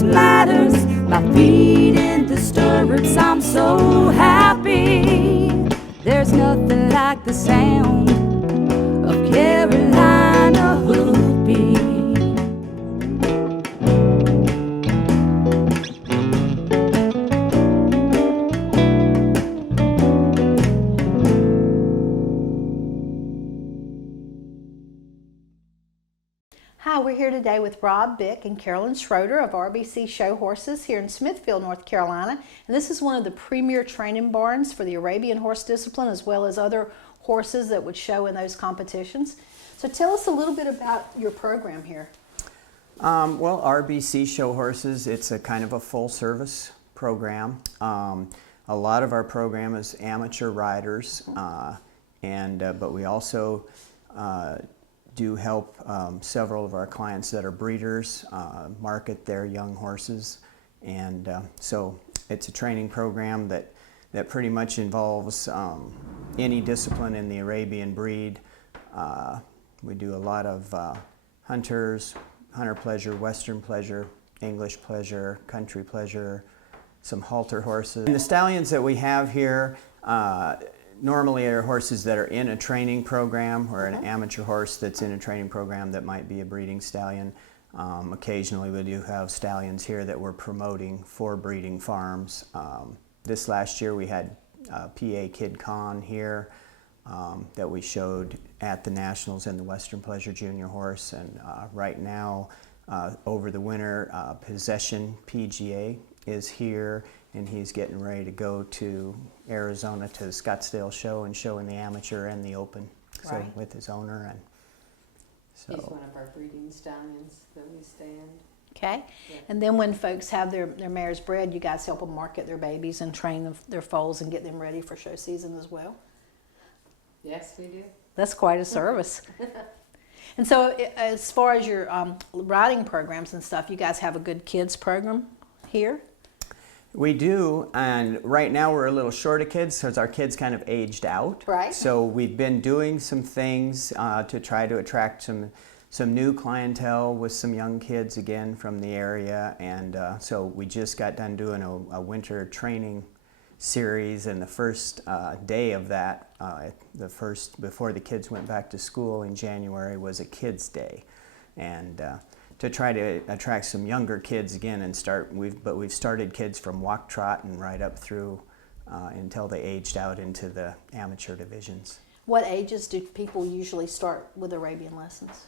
voice matters. My feet in the stirrups, I'm so happy. There's nothing like the sound of Carolina hoofbeat. Hi, we're here today with Rob, Vick, and Carolyn Schroter of RBC Show Horses here in Smithfield, North Carolina. And this is one of the premier training barns for the Arabian horse discipline, as well as other horses that would show in those competitions. So tell us a little bit about your program here. Well, RBC Show Horses, it's a kind of a full-service program. A lot of our program is amateur riders, but we also do help several of our clients that are breeders market their young horses, and so it's a training program that pretty much involves any discipline in the Arabian breed. We do a lot of hunters, hunter pleasure, western pleasure, English pleasure, country pleasure, some halter horses. And the stallions that we have here normally are horses that are in a training program, or an amateur horse that's in a training program that might be a breeding stallion. Occasionally we do have stallions here that we're promoting for breeding farms. This last year we had PA Kid Khan here that we showed at the Nationals in the Western Pleasure Junior Horse, and right now over the winter Possession PGA is here, and he's getting ready to go to Arizona to the Scottsdale show and show in the amateur and the open, so with his owner. And so he's one of our breeding stallions that we stand. Okay, yeah. And then when folks have their mares bred, you guys help them market their babies and train their foals and get them ready for show season as well? Yes, we do. That's quite a service. And so as far as your riding programs and stuff, you guys have a good kids program here? We do, and right now we're a little short of kids because our kids kind of aged out. Right. So we've been doing some things to try to attract some new clientele with some young kids again from the area, and so we just got done doing a winter training series, and the first day of that, before the kids went back to school in January, was a kids' day, and to try to attract some younger kids again, and we've started kids from walk trot and right up through until they aged out into the amateur divisions. What ages do people usually start with Arabian lessons?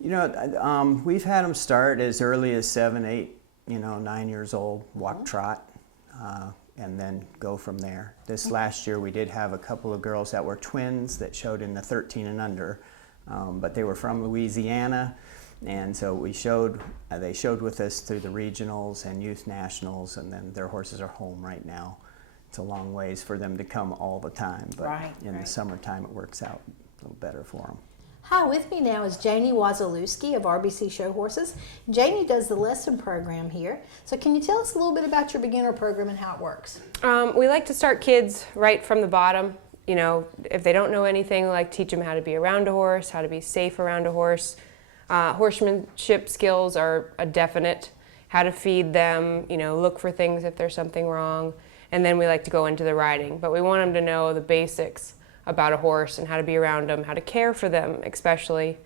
You know, we've had them start as early as 7, 8, 9 years old, walk trot, and then go from there. This last year we did have a couple of girls that were twins that showed in the 13 and under, but they were from Louisiana. And so they showed with us through the regionals and youth nationals, and then their horses are home right now. It's a long ways for them to come all the time, but in the summertime it works out a little better for them. Hi, with me now is Janie Wazalewski of RBC Show Horses. Janie does the lesson program here. So can you tell us a little bit about your beginner program and how it works? We like to start kids right from the bottom. You know, if they don't know anything, we like to teach them how to be around a horse, how to be safe around a horse. Horsemanship skills are a definite, how to feed them, look for things if there's something wrong, and then we like to go into the riding. But we want them to know the basics about a horse and how to be around them, how to care for them especially,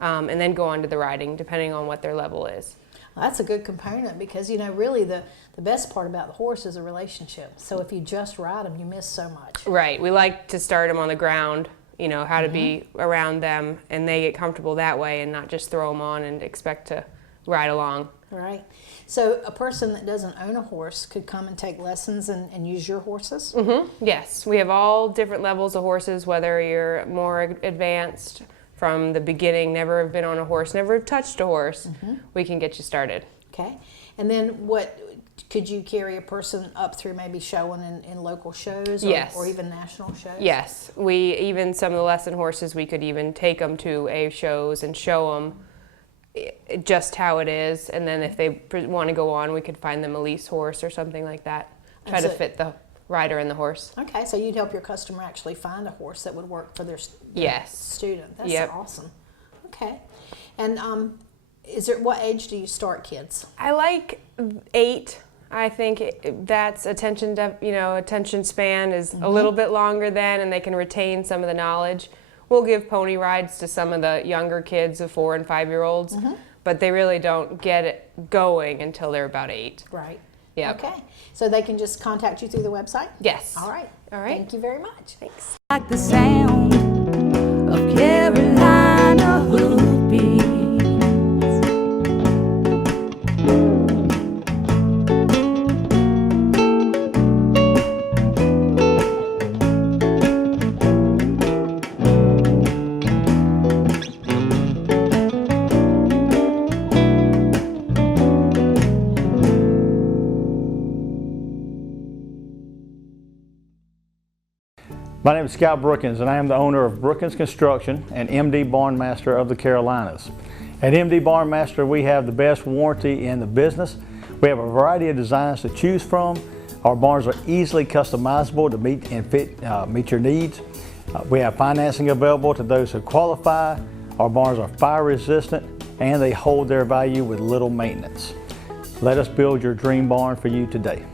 and then go on to the riding depending on what their level is. Well, that's a good component because, really the best part about the horse is a relationship. So if you just ride them, you miss so much. Right. We like to start them on the ground, how to be around them, and they get comfortable that way and not just throw them on and expect to ride along. Right. So a person that doesn't own a horse could come and take lessons and use your horses? Yes. We have all different levels of horses, whether you're more advanced from the beginning, never have been on a horse, never have touched a horse, we can get you started. Okay. And then what, could you carry a person up through maybe showing in local shows or even national shows? Yes. Even some of the lesson horses, we could even take them to shows and show them just how it is, and then if they want to go on, we could find them a lease horse or something like that. Try to fit the rider and the horse. Okay, so you'd help your customer actually find a horse that would work for their student. That's awesome. Okay, and What age do you start kids? I like 8. I think that's attention span is a little bit longer then, and they can retain some of the knowledge. We'll give pony rides to some of the younger kids, the 4 and 5-year-olds, but they really don't get it going until they're about 8. Right. Yeah. Okay. So they can just contact you through the website? Yes. All right. All right. Thank you very much. Thanks. Like the sound of Carolina hoofbeats. My name is Scott Brookins, and I am the owner of Brookins Construction and MD Barn Master of the Carolinas. At MD Barn Master, we have the best warranty in the business. We have a variety of designs to choose from. Our barns are easily customizable to meet your needs. We have financing available to those who qualify. Our barns are fire resistant, and they hold their value with little maintenance. Let us build your dream barn for you today.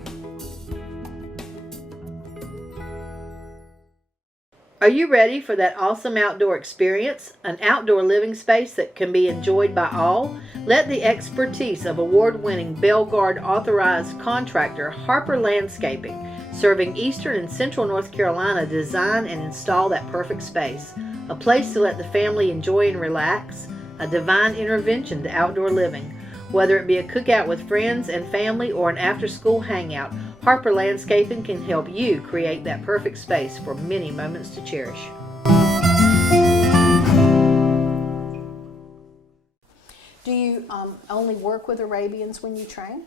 Are you ready for that awesome outdoor experience? An outdoor living space that can be enjoyed by all? Let the expertise of award-winning Belgard authorized contractor Harper Landscaping, serving eastern and central North Carolina, design and install that perfect space. A place to let the family enjoy and relax, a divine intervention to outdoor living. Whether it be a cookout with friends and family or an after-school hangout, Harper Landscaping can help you create that perfect space for many moments to cherish. Do you only work with Arabians when you train?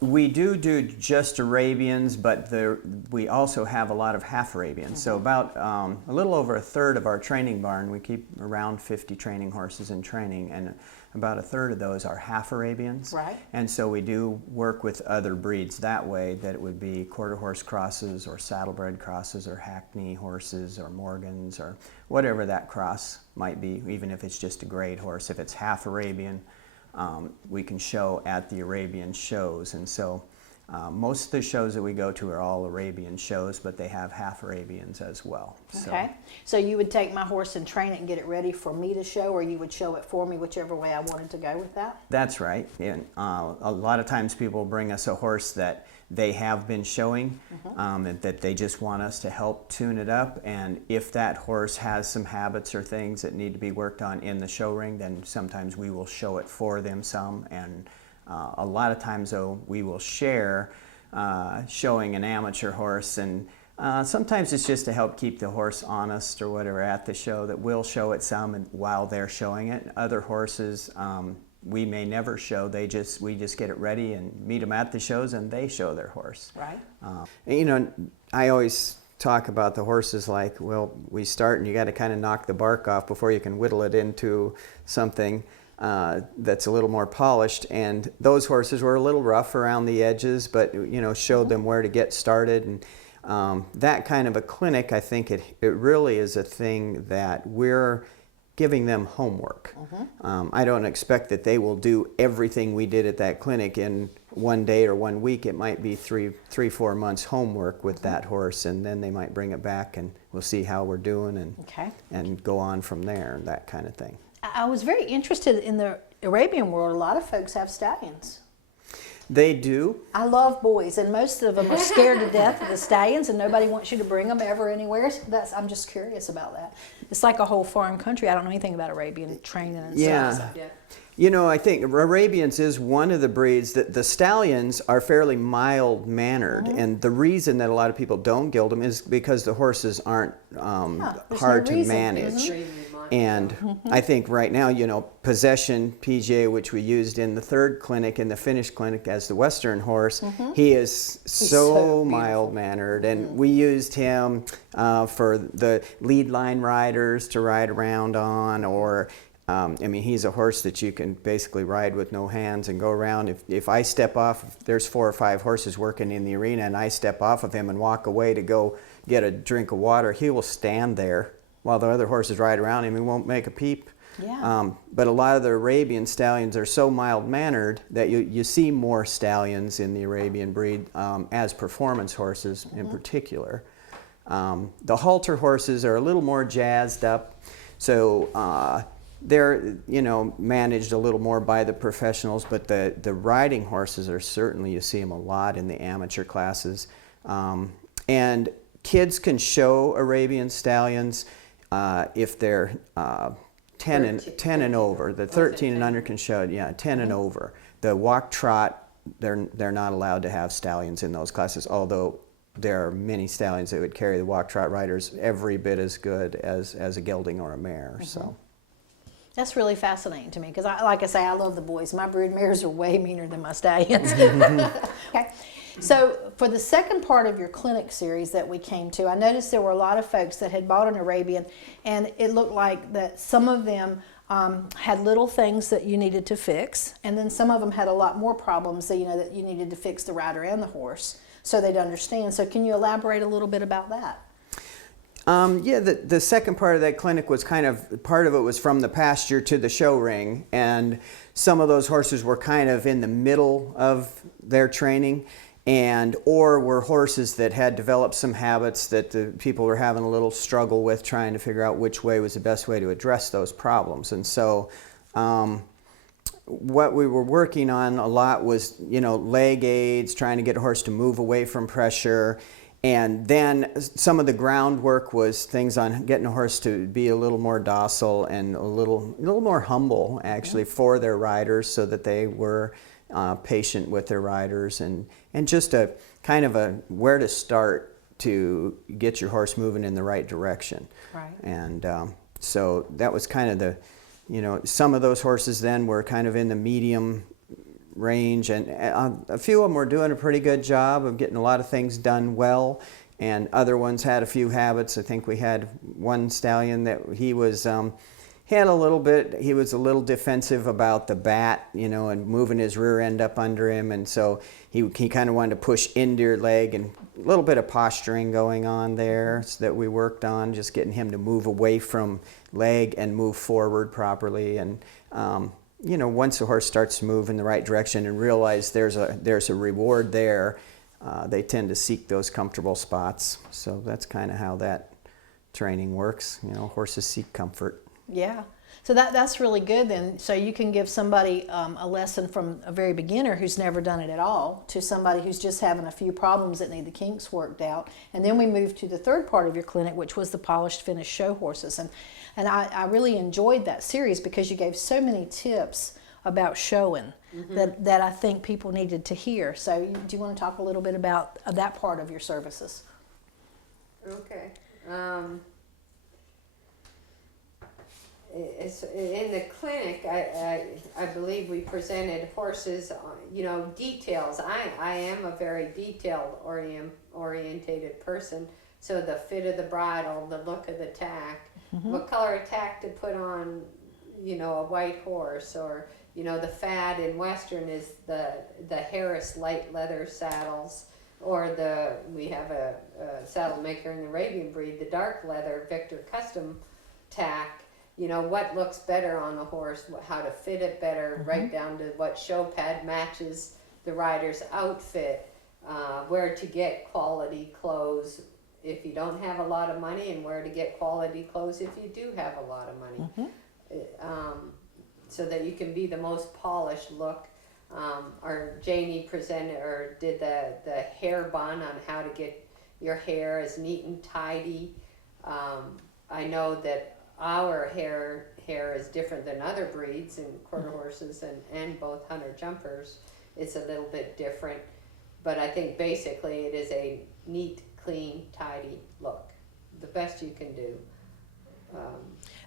We do just Arabians, but we also have a lot of half Arabians. So about a little over a third of our training barn, we keep around 50 training horses in training, and about a third of those are half Arabians. Right. And so we do work with other breeds that way, that it would be quarter horse crosses or saddlebred crosses or hackney horses or Morgans or whatever that cross might be, even if it's just a grade horse. If it's half Arabian, we can show at the Arabian shows. And so most of the shows that we go to are all Arabian shows, but they have half Arabians as well. Okay. So you would take my horse and train it and get it ready for me to show, or you would show it for me, whichever way I wanted to go with that? That's right. And a lot of times people bring us a horse that they have been showing, and that they just want us to help tune it up. And if that horse has some habits or things that need to be worked on in the show ring, then sometimes we will show it for them some. And a lot of times, though, we will share showing an amateur horse, and sometimes it's just to help keep the horse honest or whatever at the show, that we'll show it some and while they're showing it. Other horses we may never show. We just get it ready and meet them at the shows, and they show their horse. Right. You know, I always talk about the horses like, well, we start and you got to kind of knock the bark off before you can whittle it into something that's a little more polished. And those horses were a little rough around the edges, but you know, showed them where to get started. And that kind of a clinic, I think it really is a thing that we're giving them homework. I don't expect that they will do everything we did at that clinic in one day or 1 week. It might be 4 months homework with that horse, and then they might bring it back and we'll see how we're doing and go on from there, that kind of thing. I was very interested in the Arabian world. A lot of folks have stallions. They do. I love boys, and most of them are scared to death of the stallions, and nobody wants you to bring them ever anywhere. So I'm just curious about that. It's like a whole foreign country. I don't know anything about Arabian training and stuff. So. You know, I think Arabians is one of the breeds that the stallions are fairly mild-mannered, and the reason that a lot of people don't gild them is because the horses aren't hard to manage. And I think right now, you know, Possession PGA, which we used in the third clinic, in the finished clinic as the Western horse, he is so mild-mannered, and we used him for the lead line riders to ride around on, or I mean, he's a horse that you can basically ride with no hands and go around. If I step off, if there's 4 or 5 horses working in the arena, and I step off of him and walk away to go get a drink of water, he will stand there while the other horses ride around him. He won't make a peep Yeah. But a lot of the Arabian stallions are so mild-mannered that you see more stallions in the Arabian breed as performance horses in particular. The halter horses are a little more jazzed up, so they're managed a little more by the professionals, but the riding horses are certainly, you see them a lot in the amateur classes. And kids can show Arabian stallions if they're 10 and over. The 13 and under can show it, yeah, 10 and over. The walk trot, they're not allowed to have stallions in those classes, although there are many stallions that would carry the walk trot riders every bit as good as a gelding or a mare. So. That's really fascinating to me because, like I say, I love the boys. My brood mares are way meaner than my stallions. Okay. So for the second part of your clinic series that we came to, I noticed there were a lot of folks that had bought an Arabian, and it looked like that some of them had little things that you needed to fix, and then some of them had a lot more problems that that you needed to fix the rider and the horse so they'd understand. So can you elaborate a little bit about that? Yeah, the second part of that clinic was part of it was from the pasture to the show ring, and some of those horses were kind of in the middle of their training, or were horses that had developed some habits that the people were having a little struggle with trying to figure out which way was the best way to address those problems. And so what we were working on a lot was, leg aids, trying to get a horse to move away from pressure. And then some of the groundwork was things on getting a horse to be a little more docile and a little more humble, actually, for their riders, so that they were patient with their riders, and just a kind of a where to start to get your horse moving in the right direction. Right. And so that was kind of the, some of those horses then were kind of in the medium range, and a few of them were doing a pretty good job of getting a lot of things done well, and other ones had a few habits. I think we had one stallion that he was he was a little defensive about the bat, and moving his rear end up under him, and so he kind of wanted to push into your leg, and a little bit of posturing going on there so that we worked on just getting him to move away from leg and move forward properly. And once a horse starts to move in the right direction and realize there's a reward there, they tend to seek those comfortable spots. So that's kind of how that training works. Horses seek comfort. Yeah. So that's really good then. So you can give somebody a lesson from a very beginner who's never done it at all to somebody who's just having a few problems that need the kinks worked out. And then we moved to the third part of your clinic, which was the polished finished show horses. And I really enjoyed that series because you gave so many tips about showing that I think people needed to hear. So do you want to talk a little bit about that part of your services? Okay. In the clinic, I believe we presented horses, details. I am a very detailed orientated person. So the fit of the bridle, the look of the tack, what color of tack to put on, a white horse, or the fad in Western is the Harris light leather saddles, or we have a saddle maker in the Arabian breed, the dark leather Victor custom tack. What looks better on the horse, how to fit it better, right down to what show pad matches the rider's outfit, where to get quality clothes if you don't have a lot of money, and where to get quality clothes if you do have a lot of money, so that you can be the most polished look. Or Janie presented or did the hair bun on how to get your hair as neat and tidy. I know that our hair is different than other breeds, and quarter horses and both hunter jumpers. It's a little bit different, but I think basically it is a neat, clean, tidy look. The best you can do.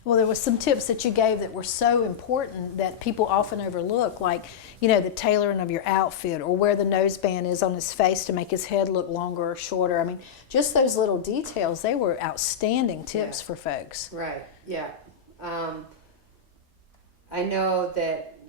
Well, there were some tips that you gave that were so important that people often overlook, like, the tailoring of your outfit, or where the noseband is on his face to make his head look longer or shorter. I mean, just those little details, they were outstanding tips for folks. Right, yeah. I know that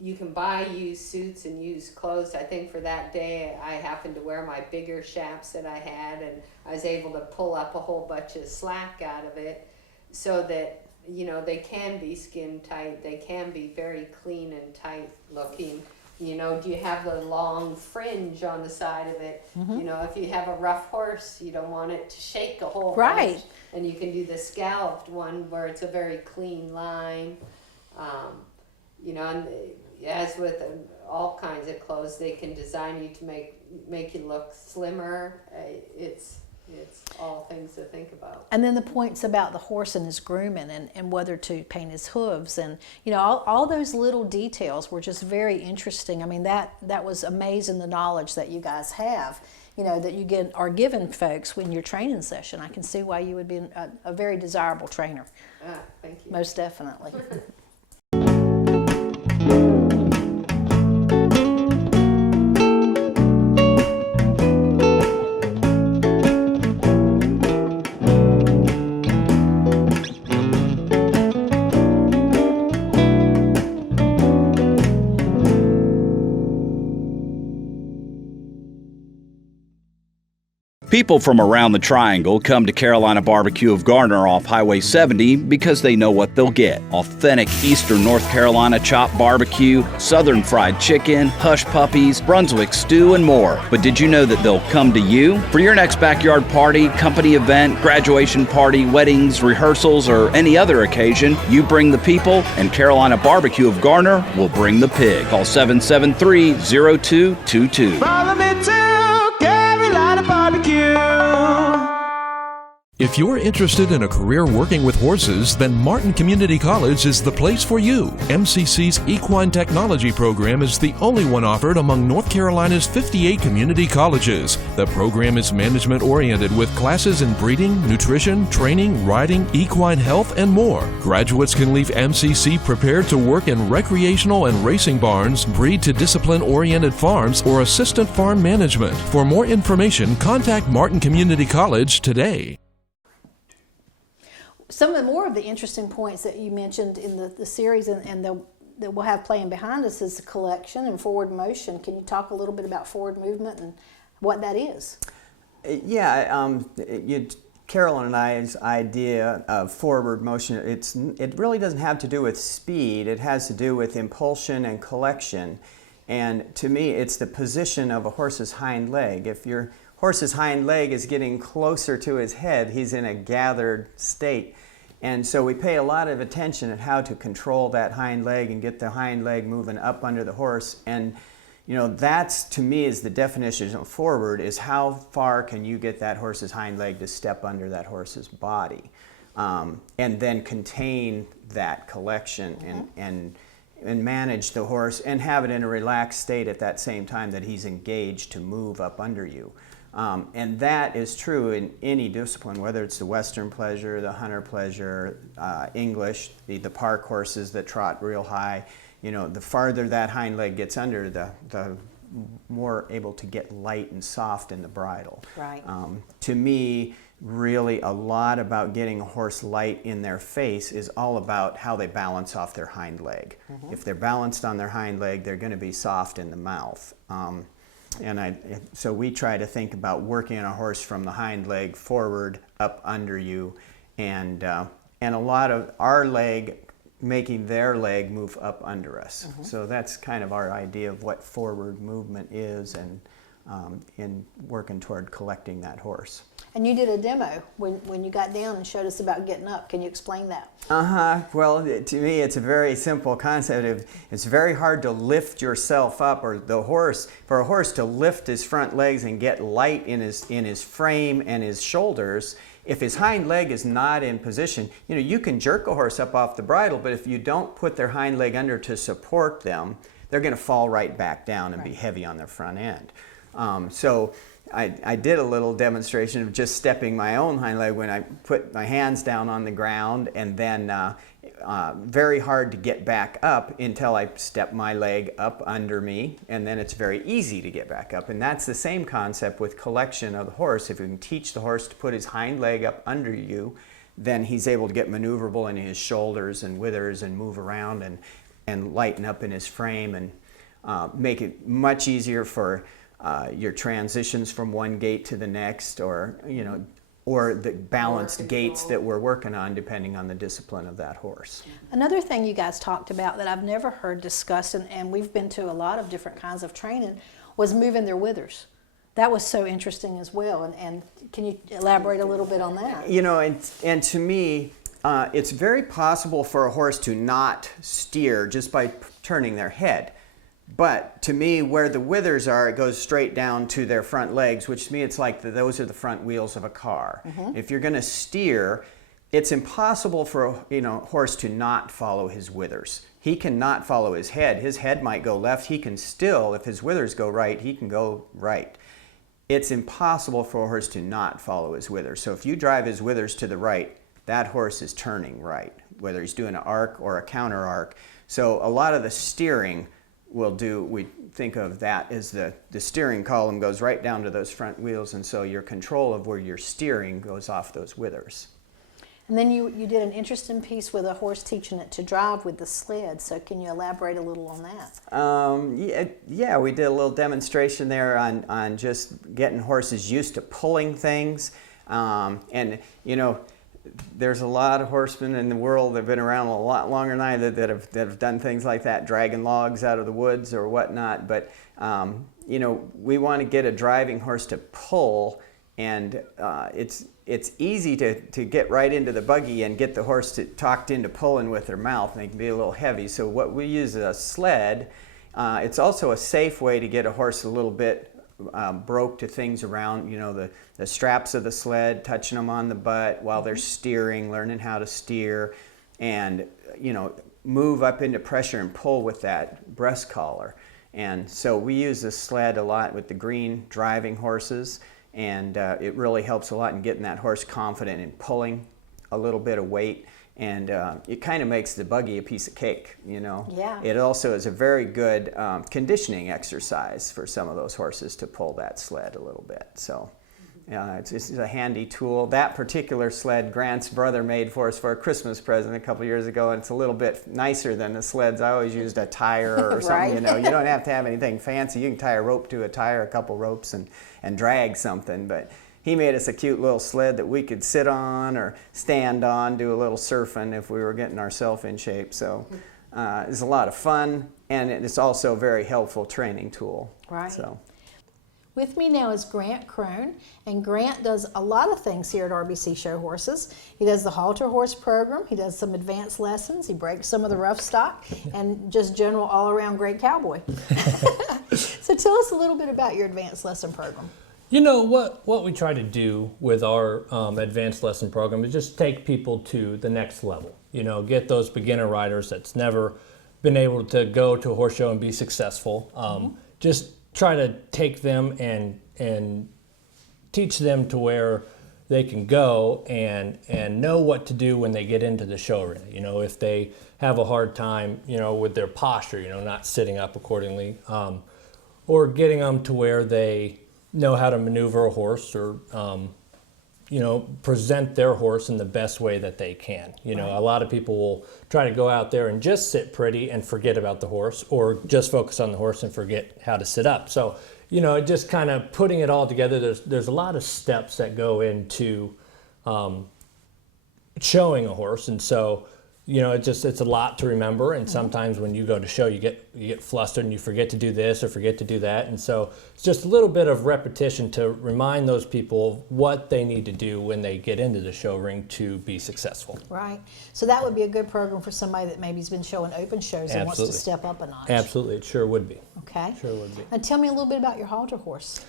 you can buy used suits and used clothes. I think for that day I happened to wear my bigger chaps that I had, and I was able to pull up a whole bunch of slack out of it, so that you know, they can be skin tight, they can be very clean and tight looking. You know, do you have the long fringe on the side of it? You know, if you have a rough horse, you don't want it to shake a whole Right. bunch. And you can do the scalloped one where it's a very clean line. You know, and as with all kinds of clothes, they can design you to make you look slimmer. It's all things to think about. And then the points about the horse and his grooming and whether to paint his hooves and, you know, all those little details were just very interesting. I mean, that was amazing, the knowledge that you guys have, you know, that you are giving folks when your training session. I can see why you would be a very desirable trainer. Thank you. Most definitely. People from around the Triangle come to Carolina Barbecue of Garner off Highway 70 because they know what they'll get. Authentic Eastern North Carolina chopped barbecue, Southern fried chicken, hush puppies, Brunswick stew, and more. But did you know that they'll come to you? For your next backyard party, company event, graduation party, weddings, rehearsals, or any other occasion, you bring the people, and Carolina Barbecue of Garner will bring the pig. Call 773-0222. Follow me to Carolina Barbecue. If you're interested in a career working with horses, then Martin Community College is the place for you. MCC's Equine Technology program is the only one offered among North Carolina's 58 community colleges. The program is management-oriented with classes in breeding, nutrition, training, riding, equine health, and more. Graduates can leave MCC prepared to work in recreational and racing barns, breed to discipline-oriented farms, or assistant farm management. For more information, contact Martin Community College today. Some of the more of the interesting points that you mentioned in the series and that we'll have playing behind us is the collection and forward motion. Can you talk a little bit about forward movement and what that is? Yeah, Carolyn and I's idea of forward motion, it really doesn't have to do with speed. It has to do with impulsion and collection. And to me, it's the position of a horse's hind leg. If your horse's hind leg is getting closer to his head, he's in a gathered state. And so we pay a lot of attention at how to control that hind leg and get the hind leg moving up under the horse. And you know, that's to me is the definition of forward, is how far can you get that horse's hind leg to step under that horse's body, and then contain that collection and manage the horse and have it in a relaxed state at that same time that he's engaged to move up under you. And that is true in any discipline, whether it's the Western pleasure, the hunter pleasure, English, the park horses that trot real high. You know, the farther that hind leg gets under, the more able to get light and soft in the bridle. Right. To me, really a lot about getting a horse light in their face is all about how they balance off their hind leg. If they're balanced on their hind leg, they're going to be soft in the mouth. So we try to think about working on a horse from the hind leg forward, up under you, and a lot of our leg making their leg move up under us. So that's kind of our idea of what forward movement is, and in working toward collecting that horse. And you did a demo when you got down and showed us about getting up. Can you explain that? Well, to me, it's a very simple concept. It's very hard to lift yourself up, or for a horse to lift his front legs and get light in his frame and his shoulders. If his hind leg is not in position, you know, you can jerk a horse up off the bridle, but if you don't put their hind leg under to support them, they're going to fall right back down and be heavy on their front end. So I did a little demonstration of just stepping my own hind leg when I put my hands down on the ground, and then very hard to get back up until I step my leg up under me, and then it's very easy to get back up. And that's the same concept with collection of the horse. If you can teach the horse to put his hind leg up under you, then he's able to get maneuverable in his shoulders and withers and move around and lighten up in his frame, and make it much easier for your transitions from one gait to the next, or you know, or the balanced gaits that we're working on depending on the discipline of that horse. Another thing you guys talked about that I've never heard discussed, and we've been to a lot of different kinds of training, was moving their withers. That was so interesting as well, and can you elaborate a little bit on that? You know, and to me, it's very possible for a horse to not steer just by turning their head. But to me, where the withers are, it goes straight down to their front legs, which to me it's like those are the front wheels of a car. If you're going to steer, it's impossible for a horse to not follow his withers. He cannot follow his head. His head might go left. He can still, if his withers go right, he can go right. It's impossible for a horse to not follow his withers. So if you drive his withers to the right, that horse is turning right, whether he's doing an arc or a counter arc. So a lot of the steering we think of that as the steering column goes right down to those front wheels, and so your control of where you're steering goes off those withers. And then you did an interesting piece with a horse teaching it to drive with the sled, so can you elaborate a little on that? Yeah, we did a little demonstration there on just getting horses used to pulling things, and there's a lot of horsemen in the world that have been around a lot longer than I that have done things like that, dragging logs out of the woods or whatnot. But we want to get a driving horse to pull, and it's easy to get right into the buggy and get the horse talked into pulling with their mouth, and they can be a little heavy. So what we use is a sled. It's also a safe way to get a horse a little bit broke to things around, the straps of the sled, touching them on the butt while they're steering, learning how to steer, and move up into pressure and pull with that breast collar. And so we use this sled a lot with the green driving horses, and it really helps a lot in getting that horse confident in pulling a little bit of weight. And it kind of makes the buggy a piece of cake, Yeah. It also is a very good conditioning exercise for some of those horses to pull that sled a little bit. So it's a handy tool. That particular sled Grant's brother made for us for a Christmas present a couple years ago, and it's a little bit nicer than the sleds. I always used a tire or something, Right. You don't have to have anything fancy. You can tie a rope to a tire, a couple ropes, and drag something. But he made us a cute little sled that we could sit on or stand on, do a little surfing if we were getting ourselves in shape. So it's a lot of fun, and it's also a very helpful training tool. Right. So. With me now is Grant Crone, and Grant does a lot of things here at RBC Show Horses. He does the halter horse program, he does some advanced lessons, he breaks some of the rough stock, and just general all-around great cowboy. So tell us a little bit about your advanced lesson program. What we try to do with our advanced lesson program is just take people to the next level. Get those beginner riders that's never been able to go to a horse show and be successful. Just try to take them and teach them to where they can go and know what to do when they get into the show arena. If they have a hard time, with their posture, not sitting up accordingly, or getting them to where they know how to maneuver a horse or, present their horse in the best way that they can. A lot of people will try to go out there and just sit pretty and forget about the horse, or just focus on the horse and forget how to sit up. So, just kind of putting it all together, there's a lot of steps that go into showing a horse. And so, it's a lot to remember, and sometimes when you go to show, you get flustered and you forget to do this or forget to do that. And so it's just a little bit of repetition to remind those people of what they need to do when they get into the show ring to be successful. Right. So that would be a good program for somebody that maybe has been showing open shows and wants to step up a notch. Absolutely, it sure would be. Okay. Sure would be. And tell me a little bit about your halter horse.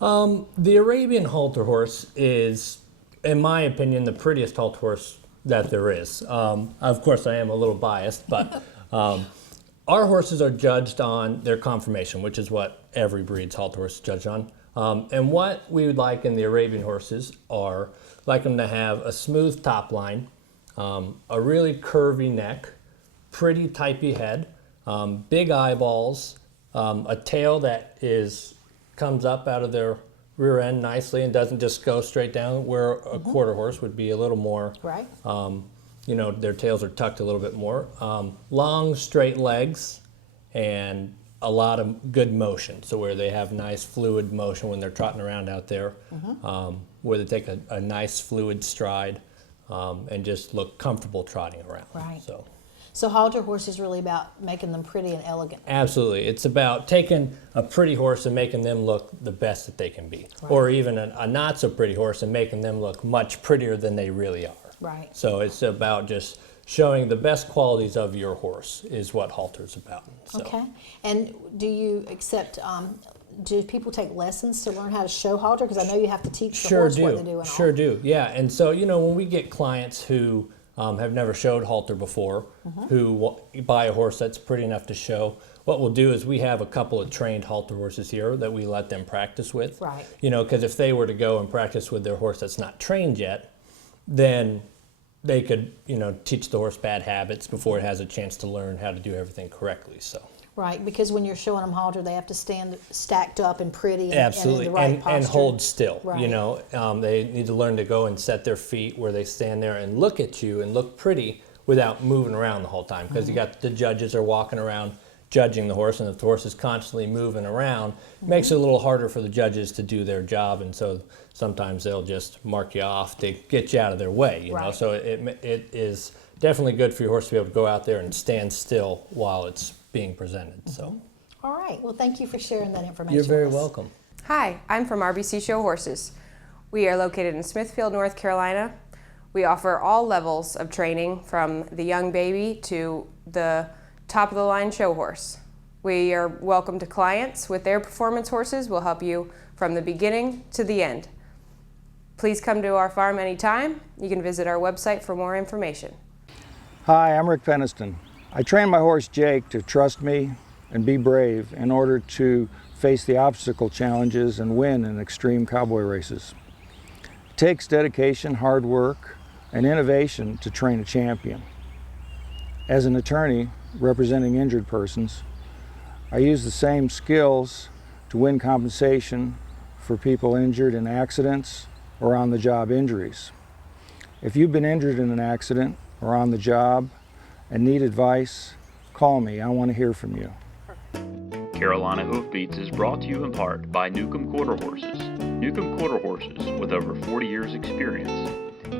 The Arabian halter horse is, in my opinion, the prettiest halter horse that there is. Of course, I am a little biased, but our horses are judged on their conformation, which is what every breed's halter horse is judged on. And what we would like in the Arabian horses are like them to have a smooth top line, a really curvy neck, pretty typey head, big eyeballs, a tail that comes up out of their rear end nicely and doesn't just go straight down, where a quarter horse would be a little more, right. Their tails are tucked a little bit more. Long, straight legs, and a lot of good motion, so where they have nice fluid motion when they're trotting around out there, where they take a nice fluid stride and just look comfortable trotting around. Right. So halter horse is really about making them pretty and elegant. absolutely, it's about taking a pretty horse and making them look the best that they can be, or even a not so pretty horse and making them look much prettier than they really are. Right. So it's about just showing the best qualities of your horse is what halter's about. So. Okay. And do you accept, do people take lessons to learn how to show halter? Because I know you have to teach the horse what they do and all. Sure do, yeah. And so, you know, when we get clients who have never showed halter before, who buy a horse that's pretty enough to show, what we'll do is we have a couple of trained halter horses here that we let them practice with. Right. You know, because if they were to go and practice with their horse that's not trained yet, then they could, you know, teach the horse bad habits before it has a chance to learn how to do everything correctly. So. Right, because when you're showing them halter, they have to stand stacked up and pretty and, Absolutely, and in the right posture. and hold still. Right. You know, they need to learn to go and set their feet where they stand there and look at you and look pretty without moving around the whole time. Because you got the judges are walking around judging the horse, and if the horse is constantly moving around, it makes it a little harder for the judges to do their job, and so sometimes they'll just mark you off to get you out of their way. You know, so it is definitely good for your horse to be able to go out there and stand still while it's being presented. So. All right. Well, thank you for sharing that information. You're very with us. welcome. Hi, I'm from RBC Show Horses. We are located in Smithfield, North Carolina. We offer all levels of training from the young baby to the top of the line show horse. We are welcome to clients with their performance horses. We'll help you from the beginning to the end. Please come to our farm anytime. You can visit our website for more information. Hi, I'm Rick Peniston. I train my horse Jake to trust me and be brave in order to face the obstacle challenges and win in extreme cowboy races. It takes dedication, hard work, and innovation to train a champion. As an attorney representing injured persons, I use the same skills to win compensation for people injured in accidents or on-the-job injuries. If you've been injured in an accident or on the job and need advice, call me. I want to hear from you. Carolina Hoofbeats is brought to you in part by Newcomb Quarter Horses. Newcomb Quarter Horses with over 40 years experience.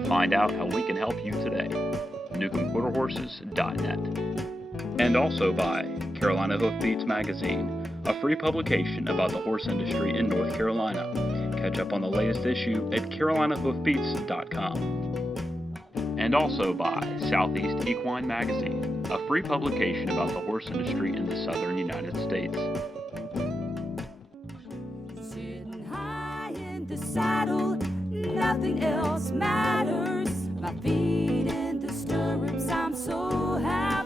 Find out how we can help you today. NewcombQuarterHorses.net. And also by Carolina Hoofbeats Magazine, a free publication about the horse industry in North Carolina. Catch up on the latest issue at CarolinaHoofbeats.com. And also by Southeast Equine Magazine, a free publication about the horse industry in the southern United States. Sitting high in the saddle, nothing else matters. My feet in the stirrups, I'm so happy.